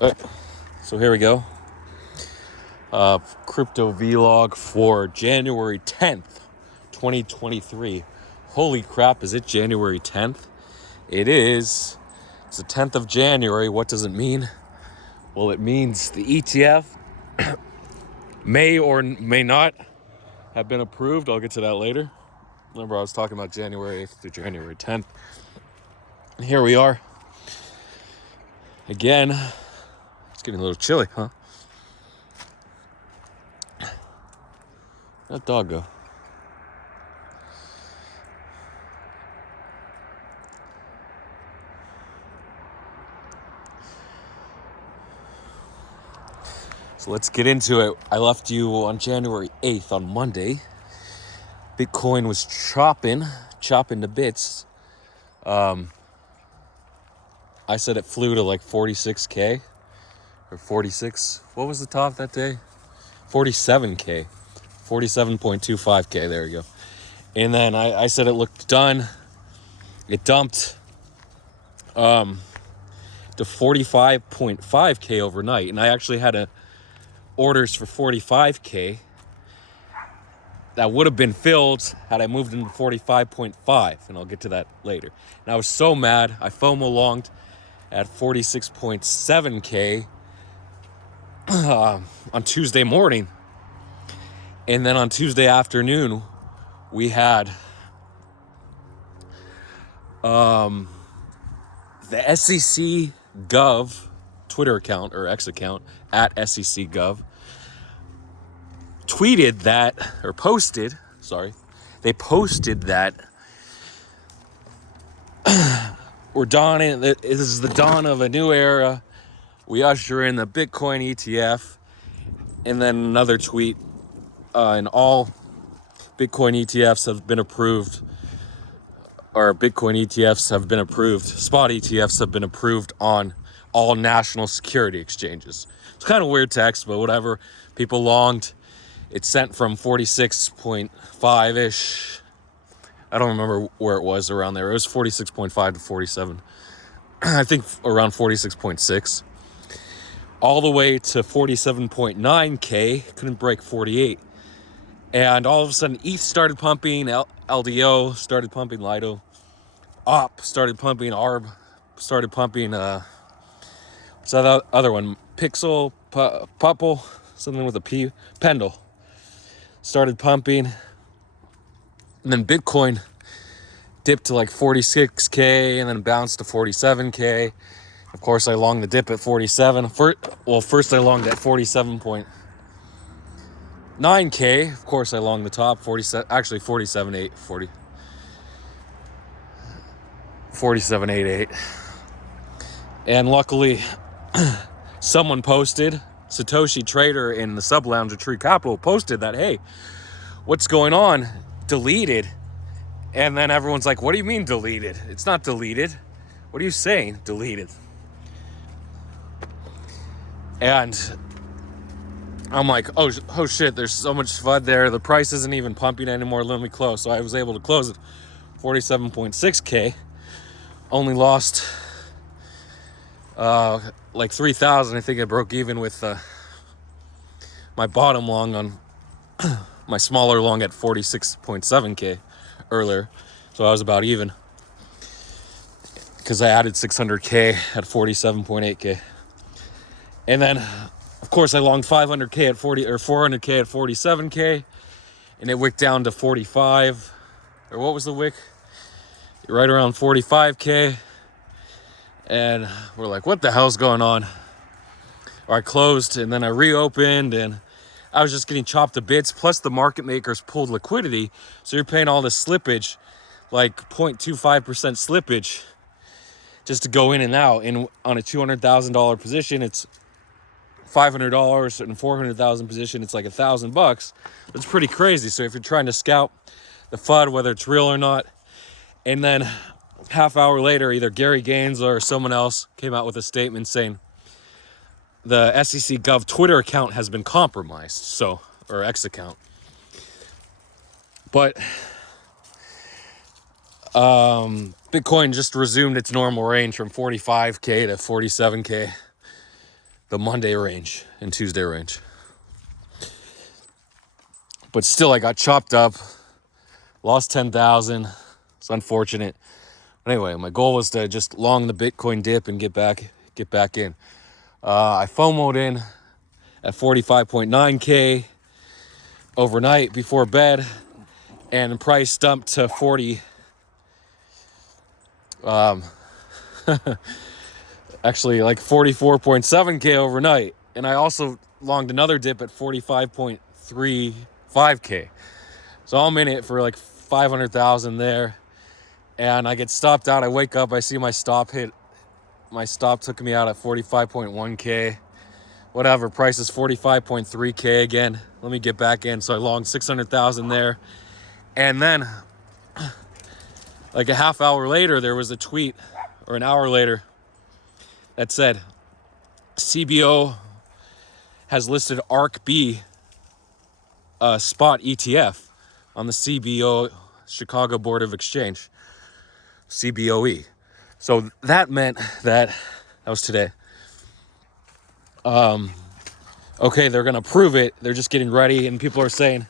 All right, so here we go. Crypto vlog for January 10th, 2023. Holy crap, is it January 10th? It is. It's the 10th of January. What does it mean? Well, it means the ETF may or may not have been approved. I'll get to that later. Remember, I was talking about January 8th to January 10th. And here we are. Again, it's getting a little chilly, huh? Where'd that dog go? So let's get into it. I left you on January 8th on Monday. Bitcoin was chopping to bits. I said it flew to like 46K or 46. What was the top that day? 47K, 47.25K. There you go. And then I said it looked done. It dumped to 45.5K overnight. And I actually had orders for 45K that would have been filled had I moved into 45.5, and I'll get to that later. And I was so mad, I FOMO longed at 46.7K on Tuesday morning. And then on Tuesday afternoon, we had the SEC Gov Twitter account, or X account, at SEC Gov, tweeted that, or posted, they posted that this is the dawn of a new era. We usher in the Bitcoin ETF. And then another tweet, and all Bitcoin ETFs have been approved, or Bitcoin ETFs have been approved, spot ETFs have been approved on all national security exchanges. It's kind of weird text, but whatever. People longed. It sent from 46.5-ish. I don't remember where it was around there. It was 46.5 to 47. I think around 46.6. All the way to 47.9K. Couldn't break 48. And all of a sudden, ETH started pumping. LDO started pumping. Lido. OP started pumping. ARB started pumping. What's that other one? Pixel, Pupple, something with a P. Pendle started pumping. And then Bitcoin dipped to like 46K and then bounced to 47K. Of course, I longed the dip at 47. First I longed at 47.9K. Of course, I longed the top, 47.8, 47.88. And luckily, someone posted, Satoshi Trader in the sub lounge of Tree Capital posted that, hey, what's going on? Deleted. And then everyone's like, what do you mean deleted? It's not deleted. What are you saying? Deleted. And I'm like, oh shit, there's so much FUD there. The price isn't even pumping anymore. Let me close. So I was able to close it 47.6K. Only lost like 3,000. I think I broke even with my bottom long on my smaller long at 46.7K earlier. So I was about even because I added 600K at 47.8K. And then, of course, I longed 500K at 40 or 400K at 47K, and it wicked down to 45. Or what was the wick? Right around 45K. And we're like, what the hell's going on? Or I closed, and then I reopened, and I was just getting chopped to bits. Plus, the market makers pulled liquidity, so you're paying all this slippage, like 0.25% slippage, just to go in and out. And on a $200,000 position, it's $500, and 400,000 position, it's like $1,000. That's pretty crazy. So if you're trying to scout the FUD, whether it's real or not, and then half hour later, either Gary Gaines or someone else came out with a statement saying the SEC Gov Twitter account has been compromised, or X account. But Bitcoin just resumed its normal range from 45K to 47K. the Monday range and Tuesday range. But still, I got chopped up, lost 10,000. It's unfortunate. But anyway, my goal was to just long the Bitcoin dip and get back in. I FOMO'd in at 45.9K overnight before bed, and the price dumped to 40. Actually, like 44.7K overnight. And I also longed another dip at 45.35K. So I'm in it for like 500,000 there. And I get stopped out. I wake up, I see my stop hit. My stop took me out at 45.1K. Whatever, price is 45.3K again. Let me get back in. So I longed 600,000 there. And then, like a half hour later, there was a tweet, or an hour later, that said, CBO has listed ARK-B, spot ETF, on the CBO, Chicago Board of Exchange, CBOE. So that meant that was today. Okay, they're going to prove it. They're just getting ready, and people are saying,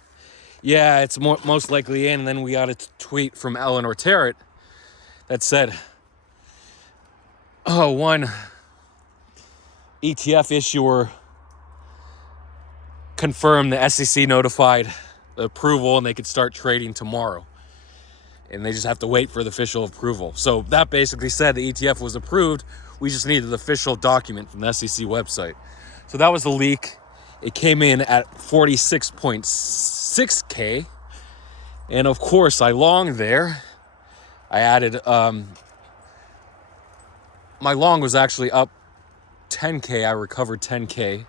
yeah, it's most likely in. And then we got a tweet from Eleanor Tarrant that said, oh, one ETF issuer confirmed the SEC notified the approval and they could start trading tomorrow. And they just have to wait for the official approval. So that basically said the ETF was approved. We just needed the official document from the SEC website. So that was the leak. It came in at 46.6K. And of course, I longed there. I added, my long was actually up 10K. I recovered 10K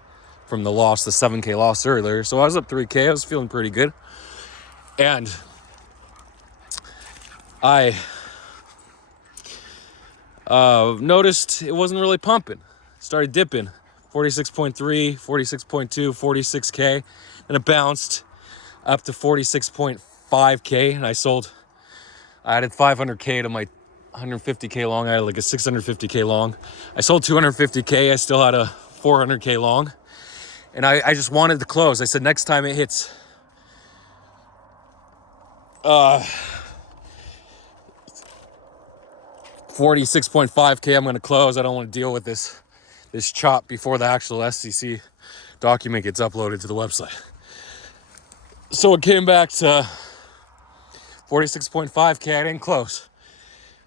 from the loss, the 7K loss earlier. So I was up 3K. I was feeling pretty good. And I noticed it wasn't really pumping. Started dipping. 46.3, 46.2, 46K. And it bounced up to 46.5K. And I added 500K to my 150K long. I had like a 650K long. I sold 250K. I still had a 400K long. And I just wanted to close. I said next time it hits 46.5K, I'm going to close. I don't want to deal with this chop before the actual SEC document gets uploaded to the website. So it came back to 46.5K. I didn't close.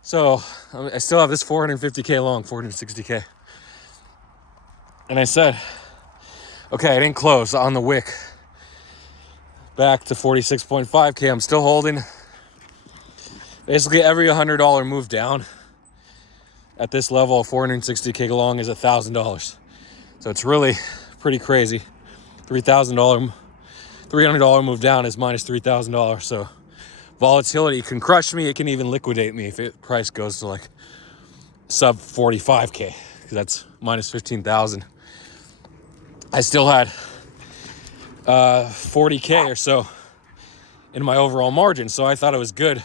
So I still have this 450K long, 460K. And I said, okay, I didn't close on the wick. Back to 46.5K. I'm still holding. Basically every $100 move down at this level, 460K long is $1,000. So it's really pretty crazy. $300 move down is minus $3,000. So volatility can crush me. It can even liquidate me if price goes to like sub 45K, because that's minus 15,000. I still had 40K or so in my overall margin. So I thought it was good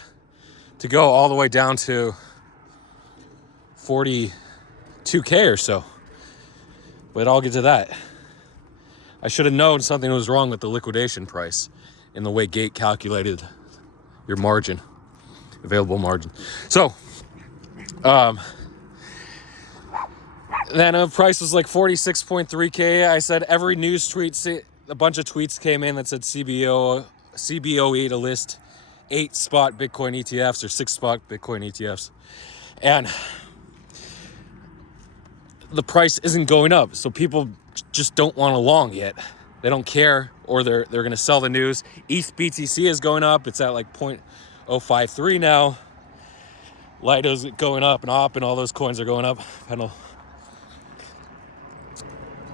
to go all the way down to 42K or so. But I'll get to that. I should have known something was wrong with the liquidation price in the way Gate calculated your margin, available margin. So, then price was like 46.3K. I said every news tweet, a bunch of tweets came in that said CBOE to list 8 spot Bitcoin ETFs or 6 spot Bitcoin ETFs. And the price isn't going up. So people just don't want to long yet. They don't care, or they're going to sell the news. ETH BTC is going up. It's at like 0.053 now. Lido's going up, and OP and all those coins are going up.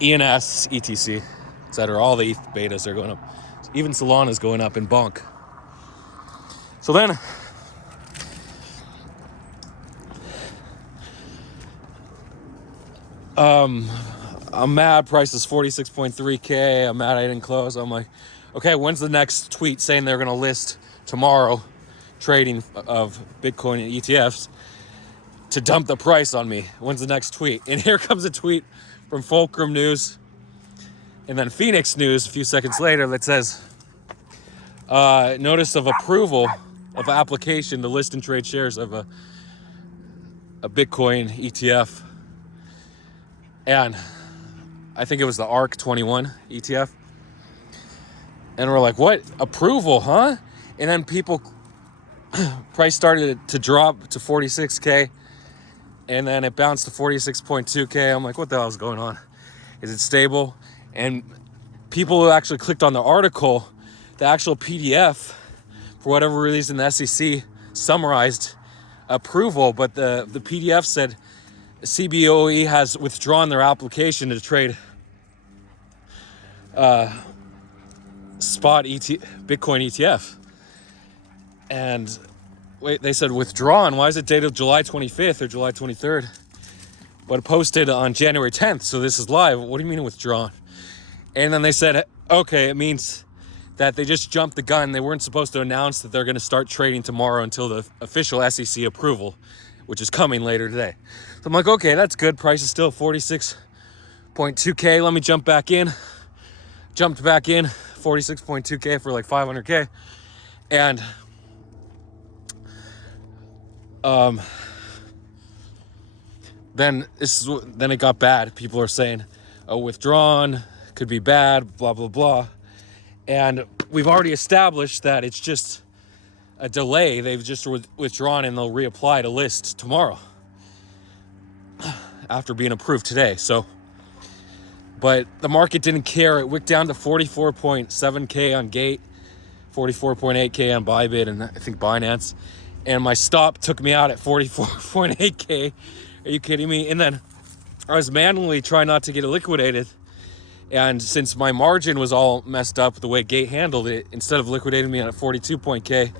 ENS, ETC, etc. All the ETH betas are going up. Even Solana's going up in Bonk. So then, I'm mad. Price is 46.3K. I'm mad I didn't close. I'm like, okay, when's the next tweet saying they're going to list tomorrow trading of Bitcoin and ETFs to dump the price on me? When's the next tweet? And here comes a tweet from Fulcrum News. And then Phoenix News a few seconds later that says, notice of approval of application to list and trade shares of a Bitcoin ETF. And I think it was the ARC 21 ETF. And we're like, what? Approval, huh? And then price started to drop to 46K. And then it bounced to 46.2K. I'm like, what the hell is going on? Is it stable? And people who actually clicked on the article, the actual PDF, for whatever reason, the SEC summarized approval, but the PDF said CBOE has withdrawn their application to trade spot Bitcoin ETF. And wait, they said withdrawn. Why is it dated July 25th or July 23rd? But it posted on January 10th, so this is live. What do you mean withdrawn? And then they said, okay, it means that they just jumped the gun. They weren't supposed to announce that they're going to start trading tomorrow until the official SEC approval, which is coming later today. So I'm like, okay, that's good. Price is still 46.2K. Let me jump back in. Jumped back in, 46.2K for like 500K. And then it got bad. People are saying, oh, withdrawn, could be bad, blah, blah, blah. And we've already established that it's just a delay. They've just withdrawn and they'll reapply to list tomorrow after being approved today. So, but the market didn't care. It wicked down to 44.7K on Gate, 44.8K on Bybit, and I think Binance. And my stop took me out at 44.8K. Are you kidding me? And then I was manually trying not to get it liquidated. And since my margin was all messed up the way Gate handled it, instead of liquidating me at 42K,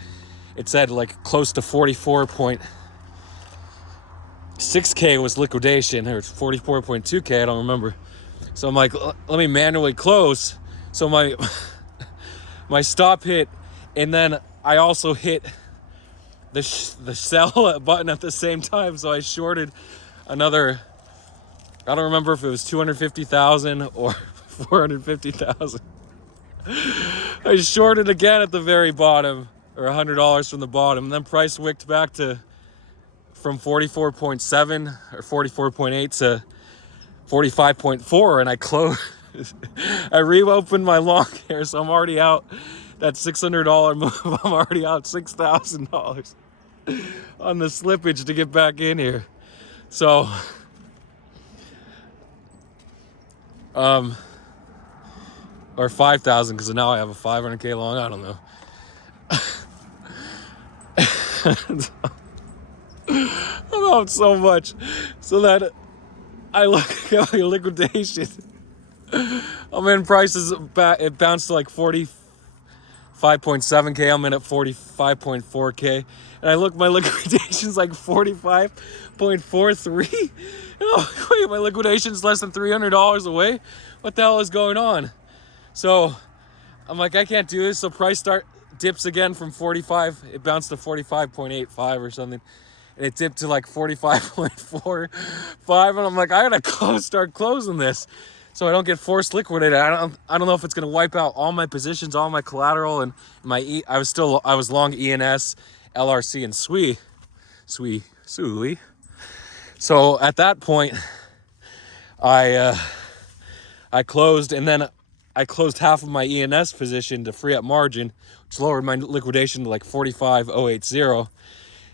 it said like close to 44.6K was liquidation, or 44.2K, I don't remember. So I'm like, let me manually close. So my stop hit, and then I also hit the sell button at the same time. So I shorted another, I don't remember if it was 250,000 or 450,000. I shorted again at the very bottom, or $100 from the bottom. And then price wicked back to from 44.7 or 44.8 to 45.4, and I closed. I reopened my long hair, so I'm already out that $600 move. I'm already out $6,000 on the slippage to get back in here. So, or 5,000, because now I have a 500K long. I don't know. I'm out so much, so that I look at my liquidation. I'm in prices. It bounced to like 45.7K. I'm in at 45.4K, and I look, my liquidation's like 45.43. And I'm like, wait, my liquidation's less than $300 away. What the hell is going on? So I'm like, I can't do this. So price dips again from 45. It bounced to 45.85 or something. And it dipped to like 45.45. And I'm like, I gotta start closing this so I don't get forced liquidated. I don't know if it's gonna wipe out all my positions, all my collateral, and I was long ENS, LRC, and SWI. So at that point, I closed, and then I closed half of my ENS position to free up margin, which lowered my liquidation to like 45.080.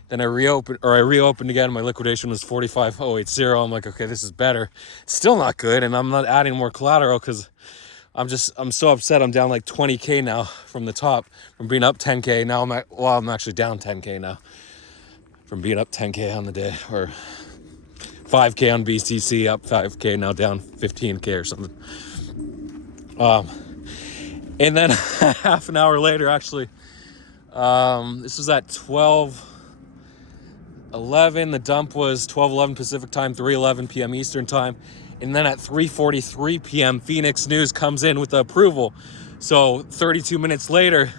Then I reopened again. My liquidation was 45.080. I'm like, okay, this is better. It's still not good, and I'm not adding more collateral because I'm so upset. I'm down like 20K now from the top, from being up 10K. Now I'm actually down 10K now from being up 10K on the day, or 5K on BTC, up 5K, now down 15K or something. And then half an hour later, actually, this was at 12:11. The dump was 12:11 Pacific time, 3:11 p.m. Eastern time. And then at 3:43 p.m., Phoenix News comes in with the approval. So 32 minutes later,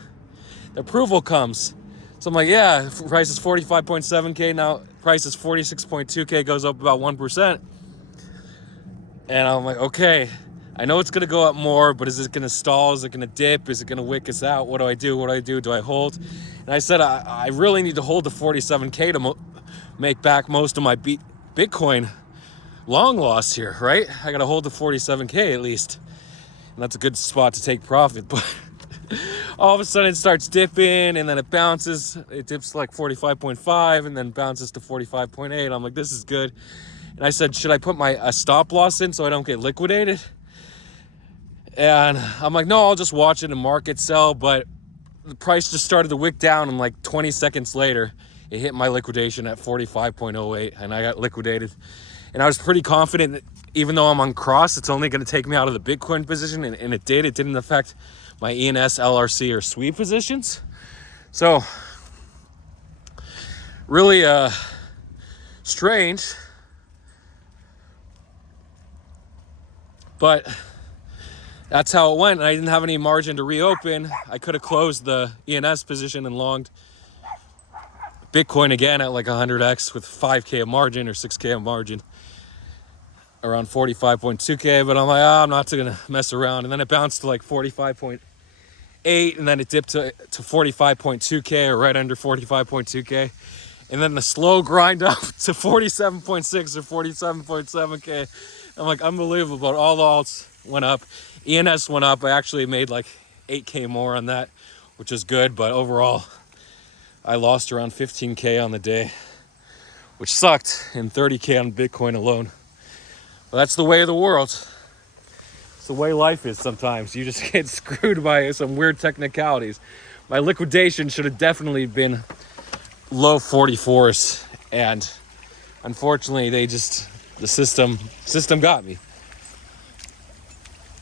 the approval comes. So I'm like, yeah, price is 45.7K. Now price is 46.2K, goes up about 1%. And I'm like, okay, I know it's going to go up more, but is it going to stall? Is it going to dip? Is it going to wick us out? What do I do? What do I do? Do I hold? And I said, I really need to hold the 47K to make back most of my Bitcoin long loss here, right? I got to hold the 47K at least. And that's a good spot to take profit. But all of a sudden it starts dipping, and then it bounces. It dips like 45.5 and then bounces to 45.8. I'm like, this is good. And I said, should I put a stop loss in so I don't get liquidated? And I'm like, no, I'll just watch it and market sell. But the price just started to wick down, and like 20 seconds later, it hit my liquidation at 45.08, and I got liquidated. And I was pretty confident that even though I'm on cross, it's only going to take me out of the Bitcoin position, and it did. It didn't affect my ENS, LRC, or SWE positions. So, really strange. But that's how it went. I didn't have any margin to reopen. I could have closed the ENS position and longed Bitcoin again at like 100x with 5K of margin or 6K of margin around 45.2K. But I'm like, I'm not going to mess around. And then it bounced to like 45.8, and then it dipped to 45.2K or right under 45.2K. And then the slow grind up to 47.6 or 47.7K. I'm like, unbelievable. All the alts went up. ENS went up. I actually made like 8K more on that, which is good. But overall, I lost around 15K on the day, which sucked, and 30K on Bitcoin alone. Well, that's the way of the world. It's the way life is sometimes. You just get screwed by some weird technicalities. My liquidation should have definitely been low 44s, and unfortunately the system got me,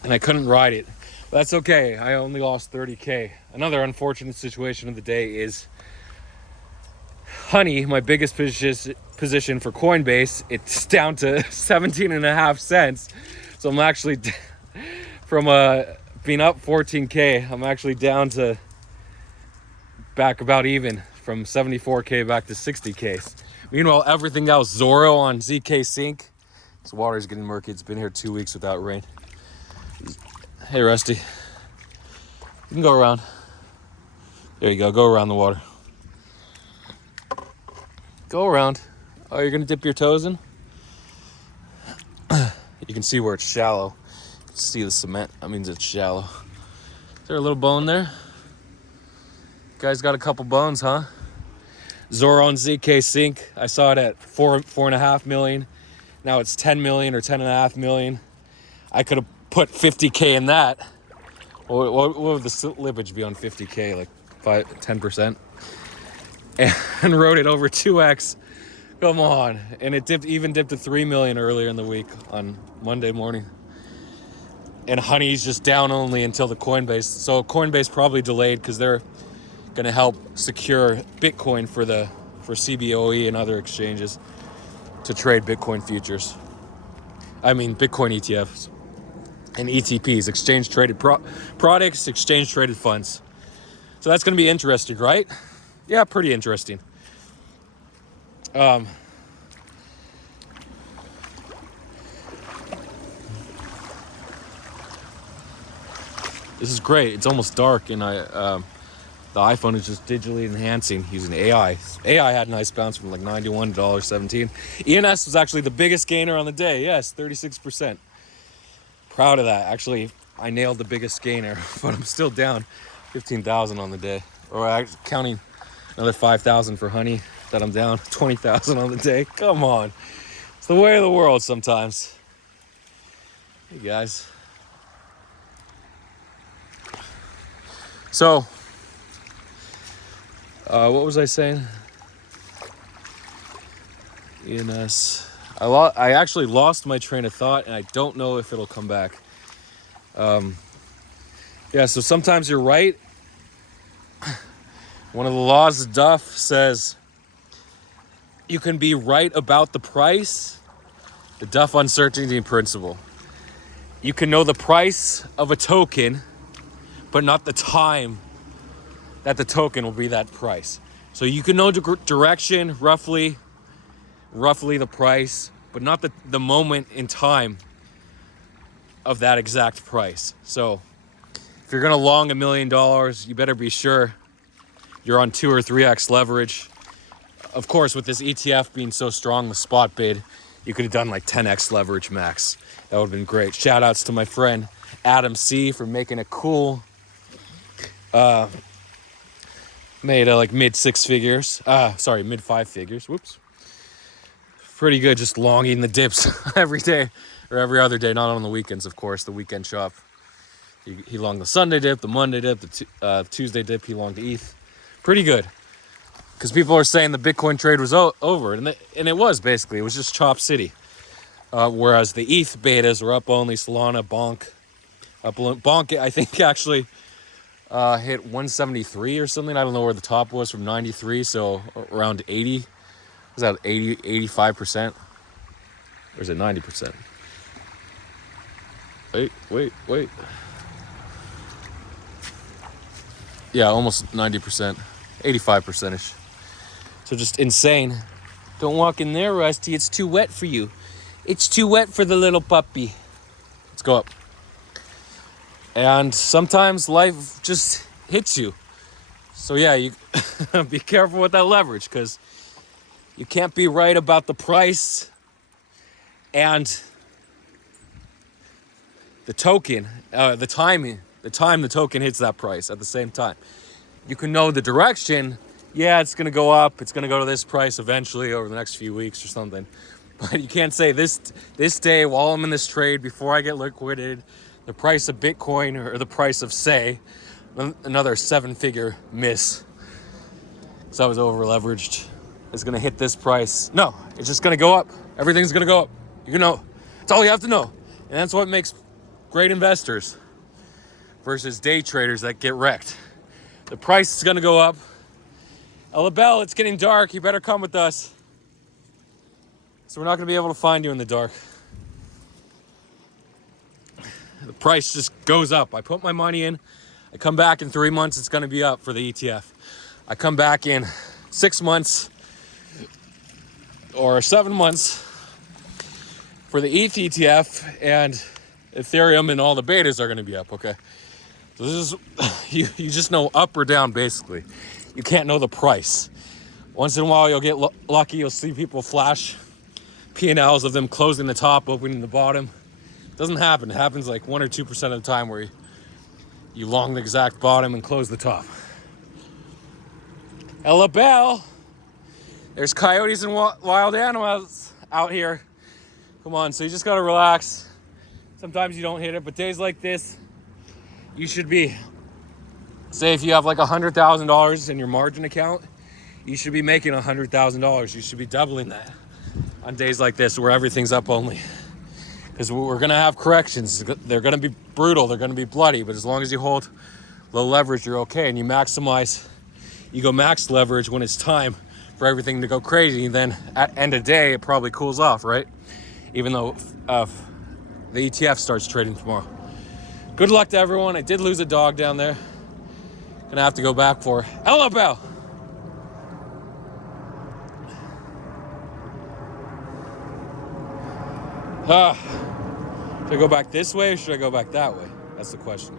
and I couldn't ride it. But that's okay. I only lost 30K. Another unfortunate situation of the day is Honey, my biggest position for Coinbase. It's down to 17.5 cents. So I'm actually from being up 14K, I'm actually down to back about even, from 74K back to 60K. Meanwhile, everything else, Zoro on ZK Sync. This water's getting murky. It's been here 2 weeks without rain. Hey, Rusty. You can go around. There you go. Go around the water. Go around. Oh, you're going to dip your toes in? You can see where it's shallow. You can see the cement. That means it's shallow. Is there a little bone there? You guys got a couple bones, huh? Zoro on ZK Sync. I saw it at 4.5 million. Now it's 10 million or 10.5 million. I could have put 50K in that. What would the slippage be on 50K? Like 10%? And rode it over 2x. Come on. And it dipped to 3 million earlier in the week on Monday morning. And Honey's just down only until the Coinbase. So Coinbase probably delayed because they're going to help secure Bitcoin for CBOE and other exchanges to trade Bitcoin futures. I mean, Bitcoin ETFs and ETPs, exchange traded products, exchange traded funds. So that's going to be interesting, right? Yeah, pretty interesting. This is great. It's almost dark, and the iPhone is just digitally enhancing using AI. AI had a nice bounce from like $91 to $17. ENS was actually the biggest gainer on the day. Yes, 36%. Proud of that. Actually, I nailed the biggest gainer, but I'm still down 15,000 on the day. Or counting another 5,000 for Honey, that I'm down 20,000 on the day. Come on. It's the way of the world sometimes. Hey, guys. So, what was I saying? ENS. I actually lost my train of thought, and I don't know if it'll come back. Yeah, so sometimes you're right. One of the laws of Duff says you can be right about the price, the Duff uncertainty principle. You can know the price of a token, but not the time that the token will be that price. So you can know direction, roughly the price, but not the moment in time of that exact price. So if you're gonna long $1 million, you better be sure you're on 2 or 3x leverage. Of course, with this ETF being so strong, the spot bid, you could have done like 10x leverage max. That would have been great. Shout outs to my friend Adam C for making it cool. Made like mid 5 figures. Whoops. Pretty good just longing the dips every day or every other day, not on the weekends, of course, the weekend shop. He longed the Sunday dip, the Monday dip, the Tuesday dip, he longed the ETH. Pretty good. Because people are saying the Bitcoin trade was over, and it was basically. It was just Chop City. Whereas the ETH betas were up only. Solana, Bonk. Bonk, I think, actually hit 173 or something. I don't know where the top was from 93, so around 80. Was that 80, 85%? Or is it 90%? Wait. Yeah, almost 90%. 85%-ish. So just insane. Don't walk in there, Rusty. It's too wet for you. It's too wet for the little puppy. Let's go up. And sometimes life just hits you. So yeah, you be careful with that leverage, because you can't be right about the price and the token, the time the token hits that price at the same time. You can know the direction. Yeah, it's going to go up. It's going to go to this price eventually over the next few weeks or something. But you can't say this day while I'm in this trade, before I get liquidated, the price of Bitcoin or the price of, say, another 7-figure miss, because I was over leveraged, is going to hit this price. No, it's just going to go up. Everything's going to go up. You know, that's all you have to know. And that's what makes great investors versus day traders that get wrecked. The price is going to go up. LaBelle, it's getting dark. You better come with us. So we're not going to be able to find you in the dark. The price just goes up. I put my money in. I come back in 3 months, it's going to be up for the ETF. I come back in 6 months or 7 months for the ETH ETF, and Ethereum and all the betas are going to be up, okay? So this is, you just know up or down, basically. You can't know the price. Once in a while, you'll get lucky. You'll see people flash P&Ls of them closing the top, opening the bottom. It doesn't happen. It happens like 1 or 2% of the time where you long the exact bottom and close the top. Ella Bell, there's coyotes and wild animals out here. Come on, so you just gotta relax. Sometimes you don't hit it, but days like this, you should be, say if you have like $100,000 in your margin account, you should be making $100,000. You should be doubling that on days like this where everything's up only. Because we're gonna have corrections. They're gonna be brutal, they're gonna be bloody, but as long as you hold low leverage, you're okay. And you go max leverage when it's time for everything to go crazy. And then at end of day, it probably cools off, right? Even though the ETF starts trading tomorrow. Good luck to everyone. I did lose a dog down there. Gonna have to go back for her. Hello, Bell. Should I go back this way or should I go back that way? That's the question.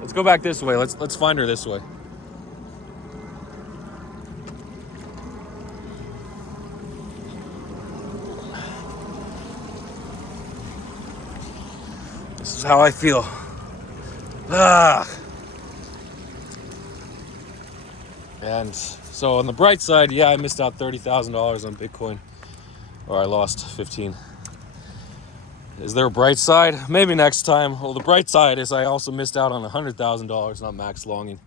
Let's go back this way. Let's find her this way. This is how I feel. And so on the bright side, yeah, I missed out $30,000 on Bitcoin, or I lost 15. Is there a bright side? Maybe next time. Well, the bright side is I also missed out on $100,000, not max longing.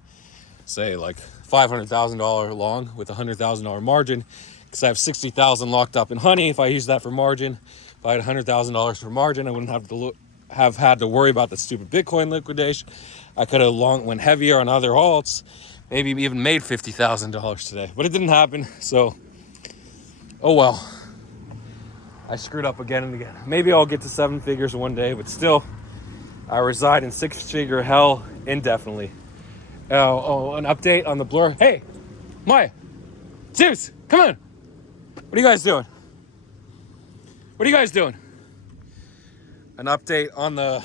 Say like $500,000 long with $100,000 margin, because I have $60,000 locked up in honey. If I use that for margin, if I had $100,000 for margin, I wouldn't have had to worry about the stupid Bitcoin liquidation. I could have went heavier on other alts, maybe even made $50,000 today, but it didn't happen. So, oh well. I screwed up again and again. Maybe I'll get to 7 figures one day, but still, I reside in 6-figure hell indefinitely. Oh, an update on the blur. Hey, Maya, Zeus, come on. What are you guys doing? What are you guys doing? an update on the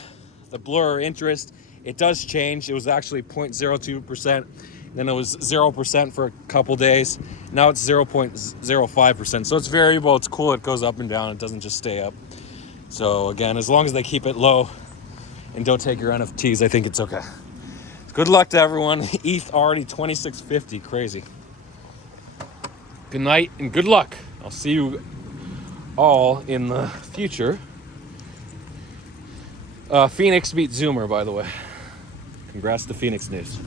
blur interest. It does change. It was actually 0.02%. Then it was 0% for a couple days. Now it's 0.05%. So it's variable. It's cool. It goes up and down. It doesn't just stay up. So again, as long as they keep it low and don't take your NFTs, I think it's okay. Good luck to everyone. ETH already 2650. Crazy. Good night and good luck. I'll see you all in the future. Phoenix beat Zoomer, by the way. Congrats to Phoenix News.